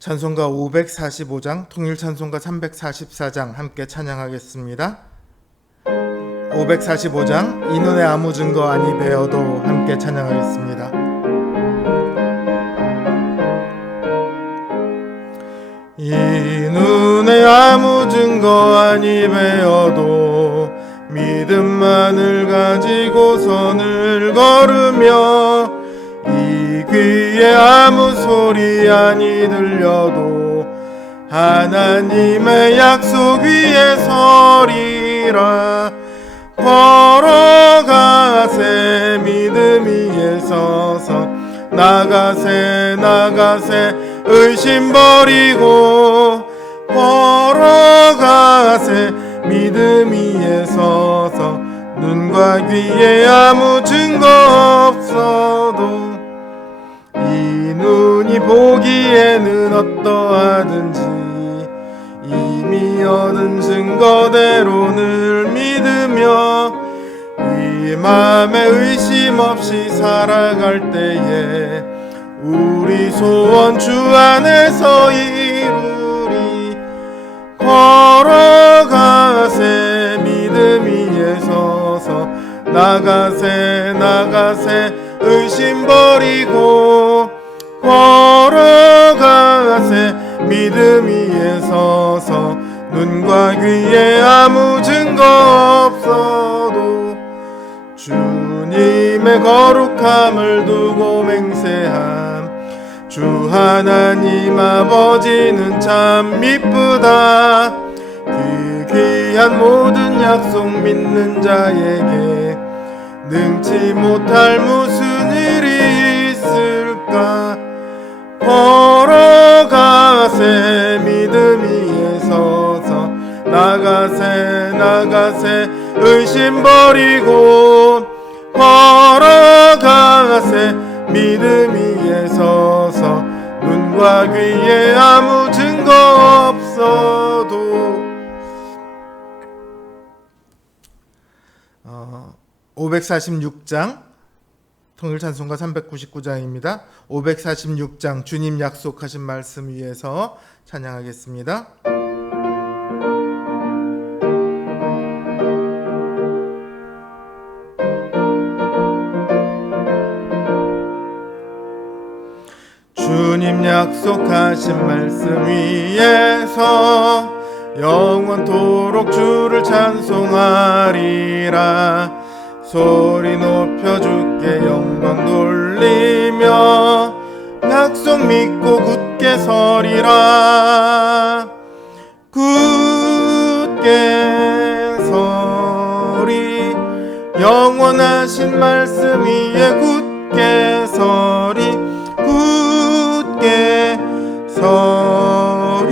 찬송가 545장, 통일찬송가 344장 함께 찬양하겠습니다. 545장, 이 눈에 아무 증거 아니 베어도 함께 찬양하겠습니다. 이 눈에 아무 증거 아니 베어도 믿음만을 가지고 선을 걸으며 이 귀에 아무 소리 아니 들려도 하나님의 약속 위에 서리라. 걸어가세 믿음 위에 서서 나가세 의심 버리고 걸어가세 믿음 위에 서서 눈과 귀에 아무 증거 없어도 이 눈이 보기에는 어떠하든지 이미 얻은 증거대로 늘 믿으며 이 맘에 의심 없이 살아갈 때에 우리 소원 주 안에서 이루리. 걸어가세 믿음 위에 서서 나가세 의심 버리고 걸어가세 믿음 위에 서서 눈과 귀에 아무 증거 없어도 주님의 거룩함을 두고 맹세함. 주 하나님 아버지는 참 미쁘다. 그 귀한 모든 약속 믿는 자에게 능치 못할 무슨 일이 있을까. 걸어가세 믿음 위에 서서 나가세 의심 버리고 걸어가세 믿음 위에 서서 눈과 귀에 아무 증거 없어도 546장 통일찬송가 399장입니다. 546장 주님 약속하신 말씀 위에서 찬양하겠습니다. 주님 약속하신 말씀 위에서 영원토록 주를 찬송하리라. 소리 높여 주께 영광 돌리며 약속 믿고 굳게 서리라. 굳게 서리 영원하신 말씀 위에 굳게 서리. 굳게 서리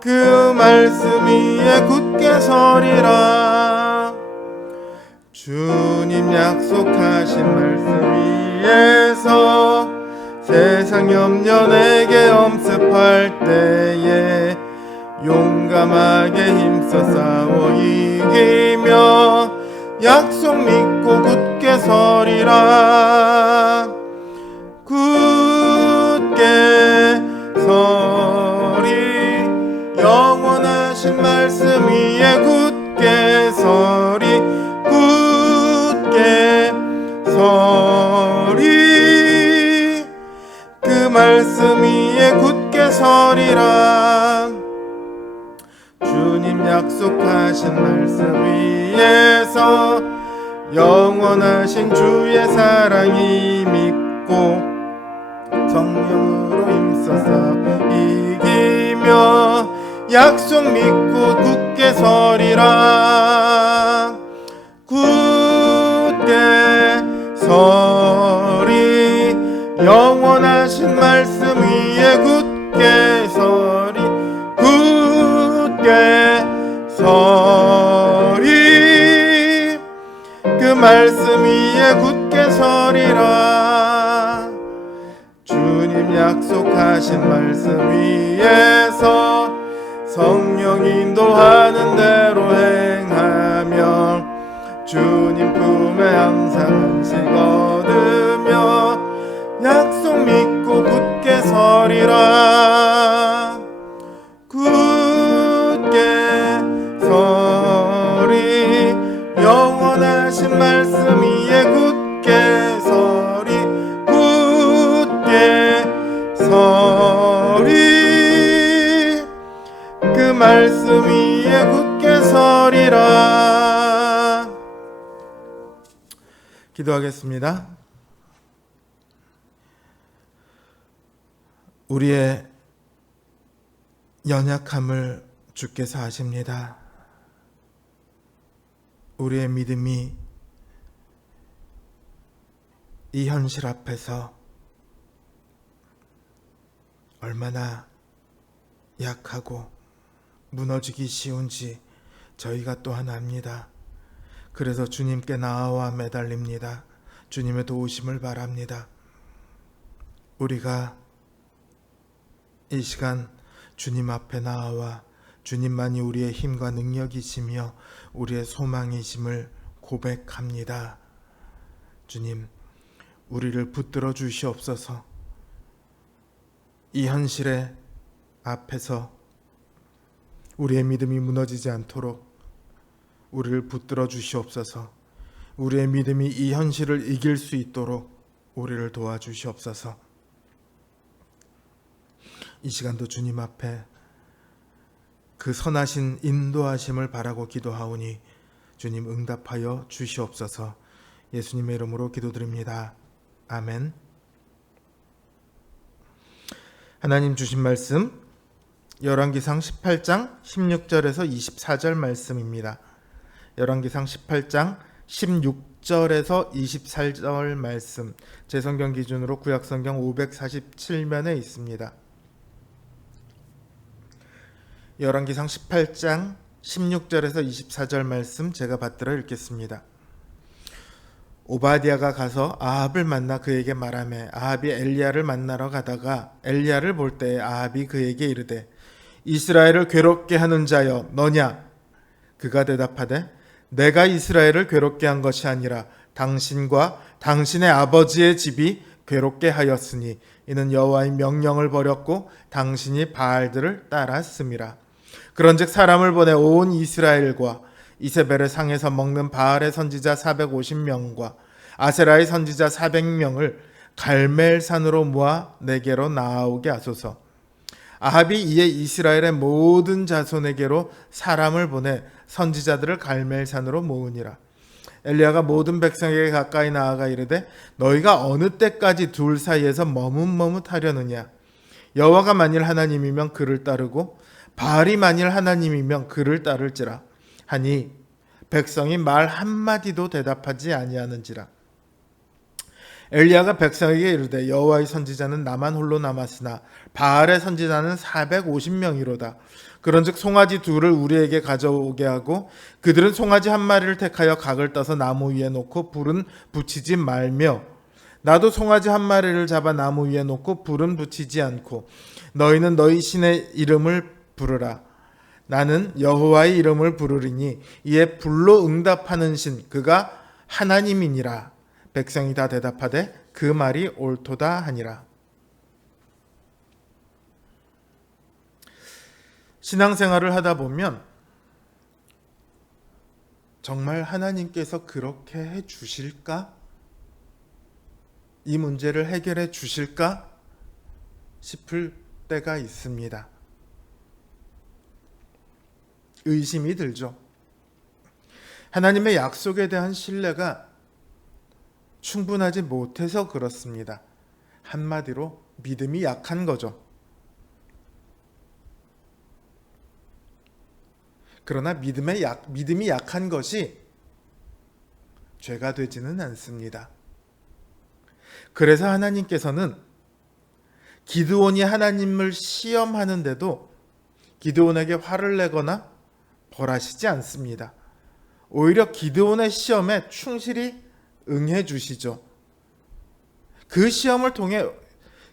그 말씀 위에 굳게 서리라. 주님 약속하신 말씀 위에서 세상 염려 내게 엄습할 때에 용감하게 힘써 싸워 이기며 약속 믿고 굳게 서리라. 굳게 서리 영원하신 말씀 위에 굳게 서리. 굳게 서리 그 말씀 위에 굳게 서리라. 주님 약속하신 말씀 위에서 영원하신 주의 사랑이 믿고 성령으로 힘써서 이기며 약속 믿고 굳게 서리라. 굳게 서리 영원하신 말씀 위에 굳게 서리. 굳게 서리 그 말씀 위에 굳게 서리라. 주님 약속하신 말씀 위에서 성령 인도하는 대로 행하며 주님 품에 항상 안식 얻으며 약속 믿고 굳게 서리라. 굳게 서리. 영원하신 말씀 위에 굳게 서리. 굳게 서리. 그 말씀 위에 굳게 서리라. 기도하겠습니다. 우리의 연약함을 주께서 아십니다. 우리의 믿음이 이 현실 앞에서 얼마나 약하고 무너지기 쉬운지 저희가 또한 압니다. 그래서 주님께 나아와 매달립니다. 주님의 도우심을 바랍니다. 우리가 이 시간 주님 앞에 나아와 주님만이 우리의 힘과 능력이시며 우리의 소망이심을 고백합니다. 주님, 우리를 붙들어 주시옵소서. 이 현실의 앞에서 우리의 믿음이 무너지지 않도록 우리를 붙들어 주시옵소서. 우리의 믿음이 이 현실을 이길 수 있도록 우리를 도와주시옵소서. 이 시간도 주님 앞에 그 선하신 인도하심을 바라고 기도하오니 주님 응답하여 주시옵소서. 예수님의 이름으로 기도드립니다. 아멘. 하나님 주신 말씀 열왕기상 18장 16절에서 24절 말씀입니다. 열왕기상 18장 16절에서 24절 말씀, 제 성경 기준으로 구약성경 547면에 있습니다. 열왕기상 18장 16절에서 24절 말씀 제가 받들어 읽겠습니다. 오바댜가 가서 아합을 만나 그에게 말하매 아합이 엘리야를 만나러 가다가 엘리야를 볼 때에 아합이 그에게 이르되 이스라엘을 괴롭게 하는 자여 너냐? 그가 대답하되 내가 이스라엘을 괴롭게 한 것이 아니라 당신과 당신의 아버지의 집이 괴롭게 하였으니 이는 여호와의 명령을 버렸고 당신이 바알들을 따랐음이라. 그런즉 사람을 보내 온 이스라엘과 이세벨의 상에서 먹는 바알의 선지자 450명과 아세라의 선지자 400명을 갈멜산으로 모아 내게로 나아오게 하소서. 아합이 이에 이스라엘의 모든 자손에게로 사람을 보내 선지자들을 갈멜산으로 모으니라. 엘리야가 모든 백성에게 가까이 나아가 이르되 너희가 어느 때까지 둘 사이에서 머뭇머뭇하려느냐? 여호와가 만일 하나님이면 그를 따르고 바알이 만일 하나님이면 그를 따를지라 하니 백성이 말 한마디도 대답하지 아니하는지라. 엘리야가 백성에게 이르되 여호와의 선지자는 나만 홀로 남았으나 바알의 선지자는 450명이로다. 그런즉 송아지 둘을 우리에게 가져오게 하고 그들은 송아지 한 마리를 택하여 각을 떠서 나무 위에 놓고 불은 붙이지 말며 나도 송아지 한 마리를 잡아 나무 위에 놓고 불은 붙이지 않고 너희는 너희 신의 이름을 부르라. 나는 여호와의 이름을 부르리니 이에 불로 응답하는 신 그가 하나님이니라. 백성이 다 대답하되 그 말이 옳도다 하니라. 신앙생활을 하다 보면 정말 하나님께서 그렇게 해 주실까? 이 문제를 해결해 주실까? 싶을 때가 있습니다. 의심이 들죠. 하나님의 약속에 대한 신뢰가 충분하지 못해서 그렇습니다. 한마디로 믿음이 약한 거죠. 그러나 믿음이 약한 것이 죄가 되지는 않습니다. 그래서 하나님께서는 기드온이 하나님을 시험하는데도 기드온에게 화를 내거나 벌하시지 않습니다. 오히려 기드온의 시험에 충실히 응해 주시죠. 그 시험을 통해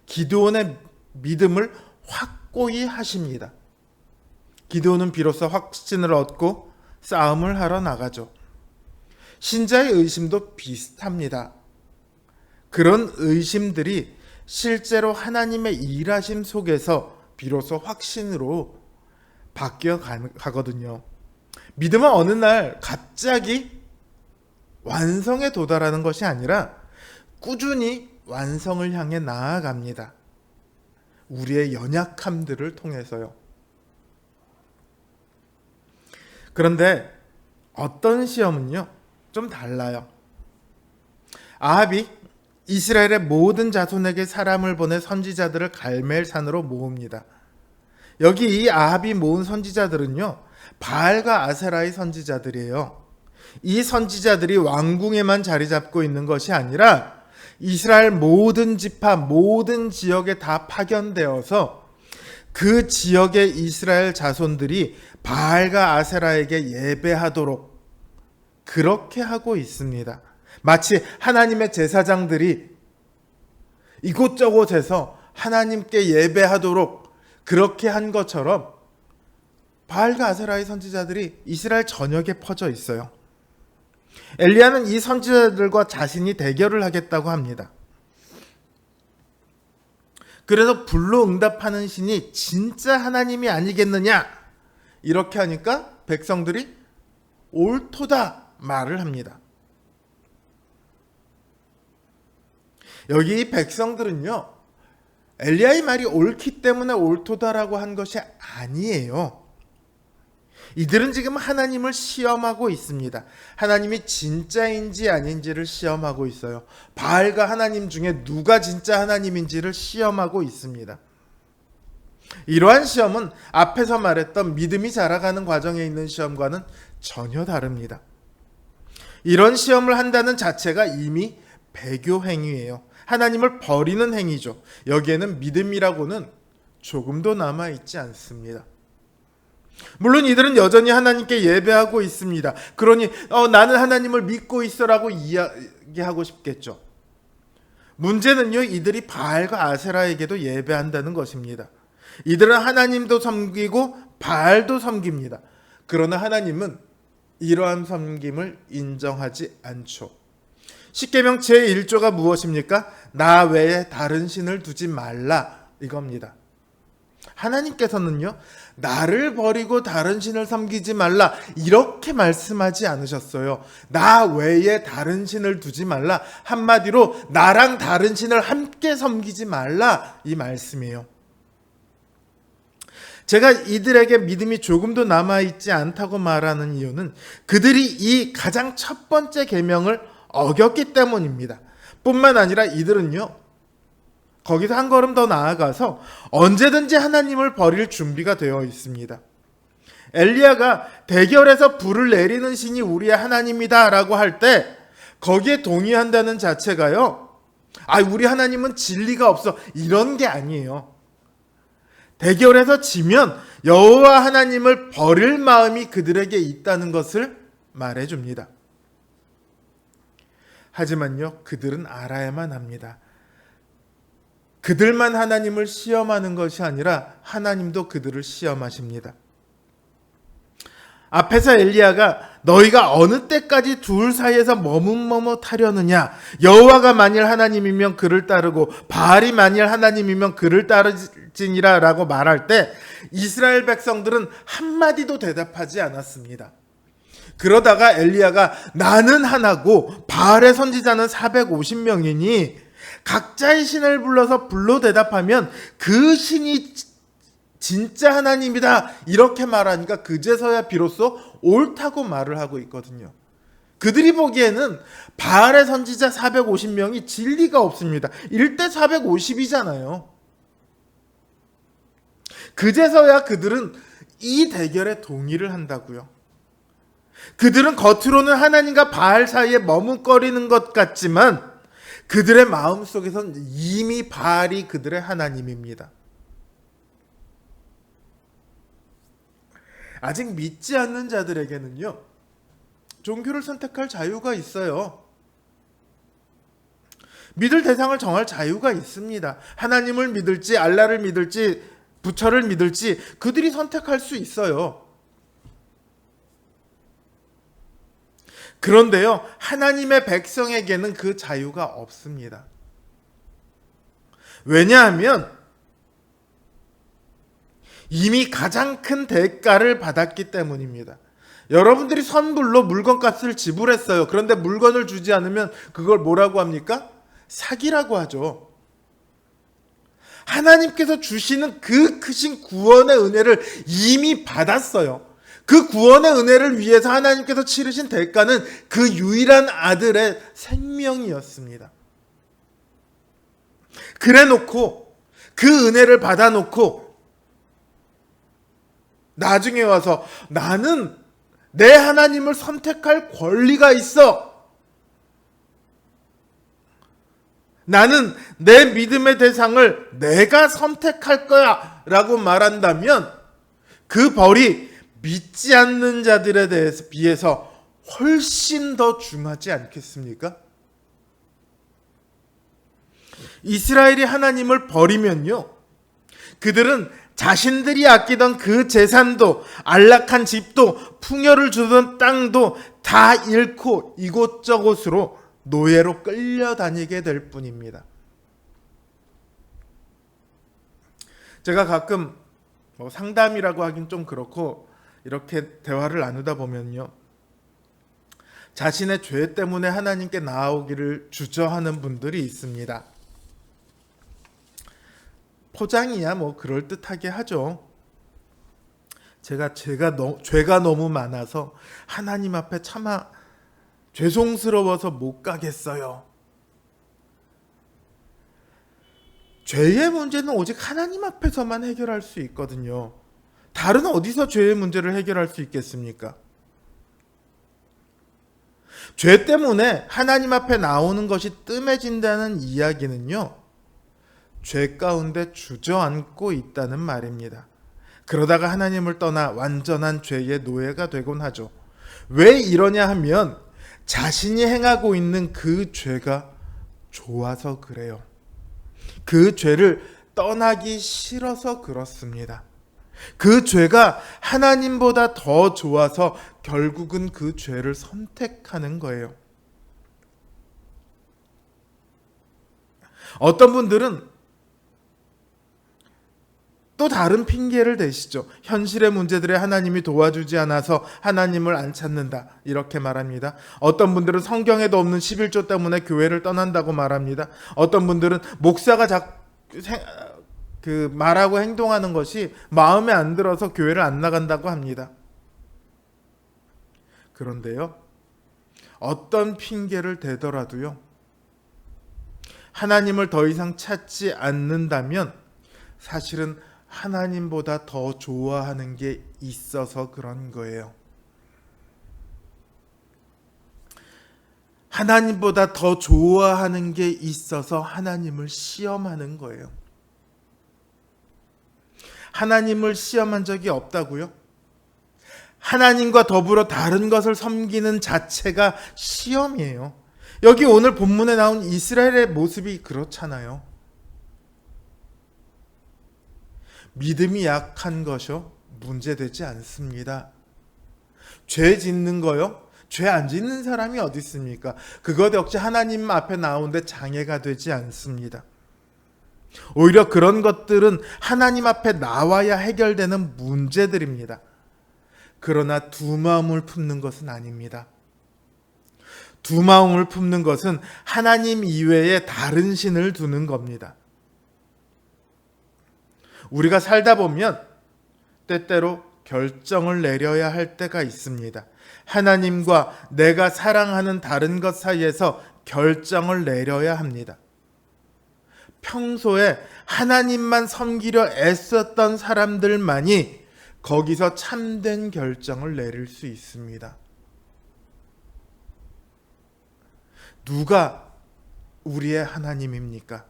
기드온의 믿음을 확고히 하십니다. 기드온은 비로소 확신을 얻고 싸움을 하러 나가죠. 신자의 의심도 비슷합니다. 그런 의심들이 실제로 하나님의 일하심 속에서 비로소 확신으로 바뀌어 가거든요. 믿음은 어느 날 갑자기 완성에 도달하는 것이 아니라 꾸준히 완성을 향해 나아갑니다. 우리의 연약함들을 통해서요. 그런데 어떤 시험은요, 좀 달라요. 아합이 이스라엘의 모든 자손에게 사람을 보내 선지자들을 갈멜산으로 모읍니다. 여기 이 아합이 모은 선지자들은요, 바알과 아세라의 선지자들이에요. 이 선지자들이 왕궁에만 자리 잡고 있는 것이 아니라 이스라엘 모든 지파, 모든 지역에 다 파견되어서 그 지역의 이스라엘 자손들이 바알과 아세라에게 예배하도록 그렇게 하고 있습니다. 마치 하나님의 제사장들이 이곳저곳에서 하나님께 예배하도록 그렇게 한 것처럼 바알과 아세라의 선지자들이 이스라엘 전역에 퍼져 있어요. 엘리야는 이 선지자들과 자신이 대결을 하겠다고 합니다. 그래서 불로 응답하는 신이 진짜 하나님이 아니겠느냐, 이렇게 하니까 백성들이 옳도다 말을 합니다. 여기 이 백성들은요, 엘리야의 말이 옳기 때문에 옳도다라고 한 것이 아니에요. 이들은 지금 하나님을 시험하고 있습니다. 하나님이 진짜인지 아닌지를 시험하고 있어요. 바알과 하나님 중에 누가 진짜 하나님인지를 시험하고 있습니다. 이러한 시험은 앞에서 말했던 믿음이 자라가는 과정에 있는 시험과는 전혀 다릅니다. 이런 시험을 한다는 자체가 이미 배교 행위예요. 하나님을 버리는 행위죠. 여기에는 믿음이라고는 조금도 남아있지 않습니다. 물론 이들은 여전히 하나님께 예배하고 있습니다. 그러니 나는 하나님을 믿고 있어라고 이야기하고 싶겠죠. 문제는요, 이들이 바알과 아세라에게도 예배한다는 것입니다. 이들은 하나님도 섬기고 바알도 섬깁니다. 그러나 하나님은 이러한 섬김을 인정하지 않죠. 십계명 제1조가 무엇입니까? 나 외에 다른 신을 두지 말라, 이겁니다. 하나님께서는요, 나를 버리고 다른 신을 섬기지 말라, 이렇게 말씀하지 않으셨어요. 나 외에 다른 신을 두지 말라, 한마디로 나랑 다른 신을 함께 섬기지 말라, 이 말씀이에요. 제가 이들에게 믿음이 조금도 남아있지 않다고 말하는 이유는 그들이 이 가장 첫 번째 계명을 어겼기 때문입니다. 뿐만 아니라 이들은요, 거기서 한 걸음 더 나아가서 언제든지 하나님을 버릴 준비가 되어 있습니다. 엘리야가 대결에서 불을 내리는 신이 우리의 하나님이다 라고 할 때 거기에 동의한다는 자체가요, 우리 하나님은 진리가 없어, 이런 게 아니에요. 대결에서 지면 여호와 하나님을 버릴 마음이 그들에게 있다는 것을 말해줍니다. 하지만요, 그들은 알아야만 합니다. 그들만 하나님을 시험하는 것이 아니라 하나님도 그들을 시험하십니다. 앞에서 엘리야가 너희가 어느 때까지 둘 사이에서 머뭇머뭇하려느냐, 여호와가 만일 하나님이면 그를 따르고 바알이 만일 하나님이면 그를 따르지니라 라고 말할 때 이스라엘 백성들은 한마디도 대답하지 않았습니다. 그러다가 엘리야가 나는 하나고 바알의 선지자는 450명이니 각자의 신을 불러서 불로 대답하면 그 신이 진짜 하나님이다, 이렇게 말하니까 그제서야 비로소 옳다고 말을 하고 있거든요. 그들이 보기에는 바알의 선지자 450명이 진리가 없습니다. 1대 450이잖아요. 그제서야 그들은 이 대결에 동의를 한다고요. 그들은 겉으로는 하나님과 바알 사이에 머뭇거리는 것 같지만 그들의 마음속에선 이미 바알이 그들의 하나님입니다. 아직 믿지 않는 자들에게는요, 종교를 선택할 자유가 있어요. 믿을 대상을 정할 자유가 있습니다. 하나님을 믿을지 알라를 믿을지 부처를 믿을지 그들이 선택할 수 있어요. 그런데요, 하나님의 백성에게는 그 자유가 없습니다. 왜냐하면 이미 가장 큰 대가를 받았기 때문입니다. 여러분들이 선불로 물건값을 지불했어요. 그런데 물건을 주지 않으면 그걸 뭐라고 합니까? 사기라고 하죠. 하나님께서 주시는 그 크신 구원의 은혜를 이미 받았어요. 그 구원의 은혜를 위해서 하나님께서 치르신 대가는 그 유일한 아들의 생명이었습니다. 그래 놓고 그 은혜를 받아 놓고 나중에 와서 나는 내 하나님을 선택할 권리가 있어. 나는 내 믿음의 대상을 내가 선택할 거야 라고 말한다면 그 벌이 믿지 않는 자들에 대해서 비해서 훨씬 더 중하지 않겠습니까? 이스라엘이 하나님을 버리면요, 그들은 자신들이 아끼던 그 재산도 안락한 집도 풍요를 주던 땅도 다 잃고 이곳저곳으로 노예로 끌려다니게 될 뿐입니다. 제가 가끔 상담이라고 하긴 좀 그렇고 이렇게 대화를 나누다 보면요, 자신의 죄 때문에 하나님께 나아오기를 주저하는 분들이 있습니다. 포장이야 뭐 그럴듯하게 하죠. 죄가 너무 많아서 하나님 앞에 차마 죄송스러워서 못 가겠어요. 죄의 문제는 오직 하나님 앞에서만 해결할 수 있거든요. 다른 어디서 죄의 문제를 해결할 수 있겠습니까? 죄 때문에 하나님 앞에 나오는 것이 뜸해진다는 이야기는요, 죄 가운데 주저앉고 있다는 말입니다. 그러다가 하나님을 떠나 완전한 죄의 노예가 되곤 하죠. 왜 이러냐 하면 자신이 행하고 있는 그 죄가 좋아서 그래요. 그 죄를 떠나기 싫어서 그렇습니다. 그 죄가 하나님보다 더 좋아서 결국은 그 죄를 선택하는 거예요. 어떤 분들은 또 다른 핑계를 대시죠. 현실의 문제들에 하나님이 도와주지 않아서 하나님을 안 찾는다, 이렇게 말합니다. 어떤 분들은 성경에도 없는 11조 때문에 교회를 떠난다고 말합니다. 어떤 분들은 목사가 말하고 행동하는 것이 마음에 안 들어서 교회를 안 나간다고 합니다. 그런데요, 어떤 핑계를 대더라도요, 하나님을 더 이상 찾지 않는다면 사실은 하나님보다 더 좋아하는 게 있어서 그런 거예요. 하나님보다 더 좋아하는 게 있어서 하나님을 시험하는 거예요. 하나님을 시험한 적이 없다고요? 하나님과 더불어 다른 것을 섬기는 자체가 시험이에요. 여기 오늘 본문에 나온 이스라엘의 모습이 그렇잖아요. 믿음이 약한 것이요, 문제되지 않습니다. 죄 짓는 거요, 죄 안 짓는 사람이 어디 있습니까? 그것 역시 하나님 앞에 나오는데 장애가 되지 않습니다. 오히려 그런 것들은 하나님 앞에 나와야 해결되는 문제들입니다. 그러나 두 마음을 품는 것은 아닙니다. 두 마음을 품는 것은 하나님 이외에 다른 신을 두는 겁니다. 우리가 살다 보면 때때로 결정을 내려야 할 때가 있습니다. 하나님과 내가 사랑하는 다른 것 사이에서 결정을 내려야 합니다. 평소에 하나님만 섬기려 애썼던 사람들만이 거기서 참된 결정을 내릴 수 있습니다. 누가 우리의 하나님입니까?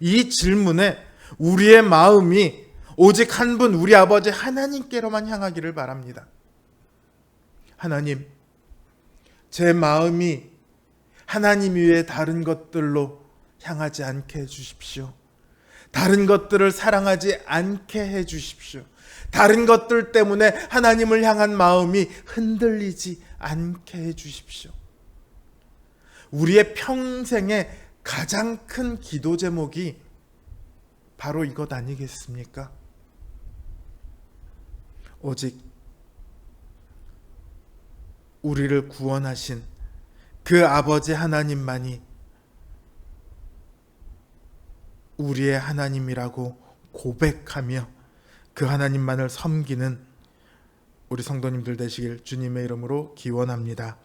이 질문에 우리의 마음이 오직 한 분, 우리 아버지 하나님께로만 향하기를 바랍니다. 하나님, 제 마음이 하나님 외에 다른 것들로 향하지 않게 해주십시오. 다른 것들을 사랑하지 않게 해주십시오. 다른 것들 때문에 하나님을 향한 마음이 흔들리지 않게 해주십시오. 우리의 평생의 가장 큰 기도 제목이 바로 이것 아니겠습니까? 오직 우리를 구원하신 그 아버지 하나님만이 우리의 하나님이라고 고백하며 그 하나님만을 섬기는 우리 성도님들 되시길 주님의 이름으로 기원합니다.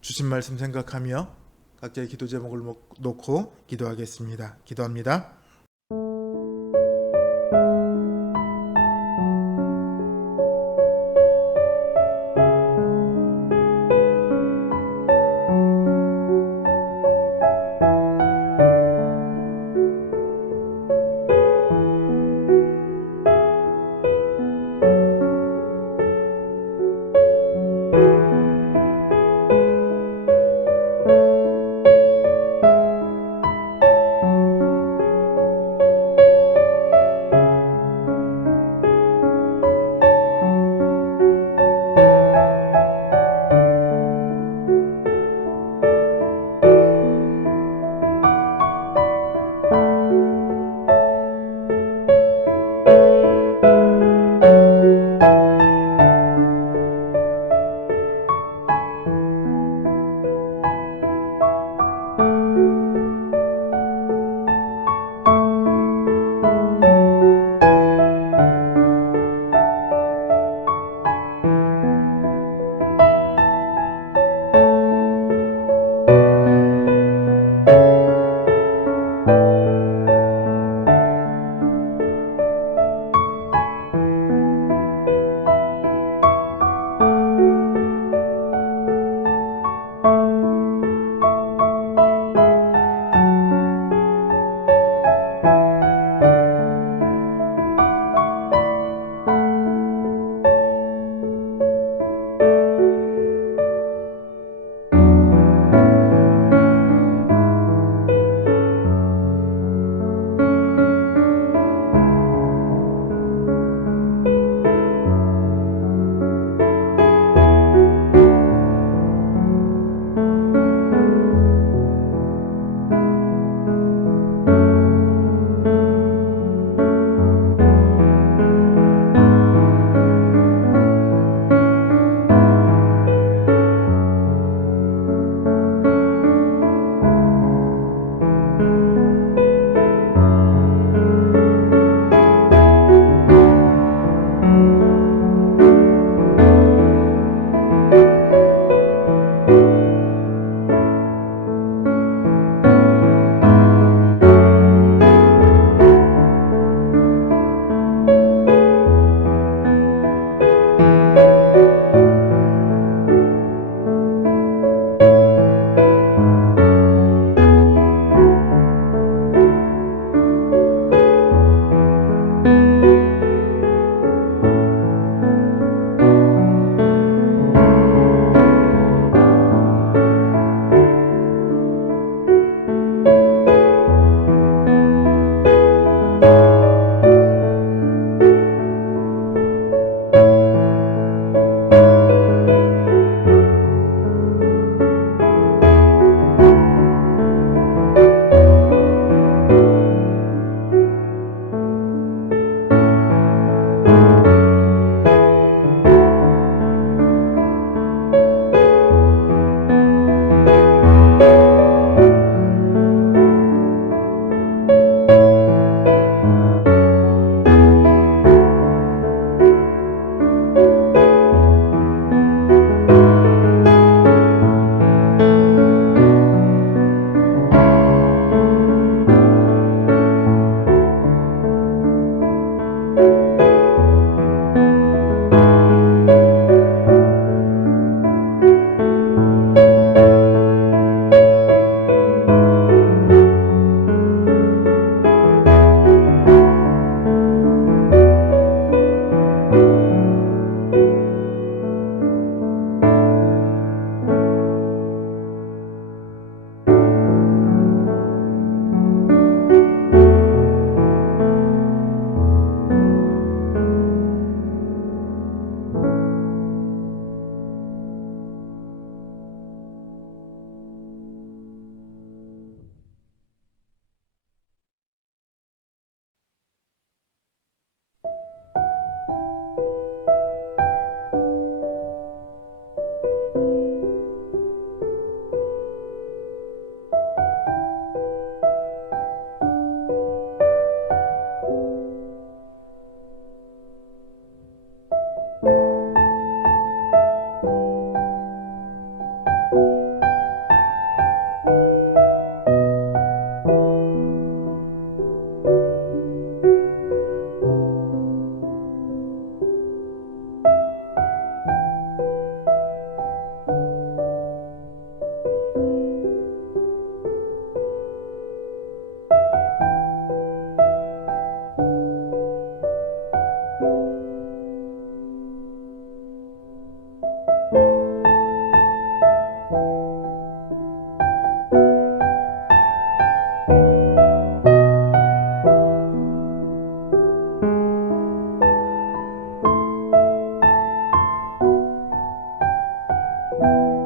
주신 말씀 생각하며 각자의 기도 제목을 놓고 기도하겠습니다. 기도합니다. 음.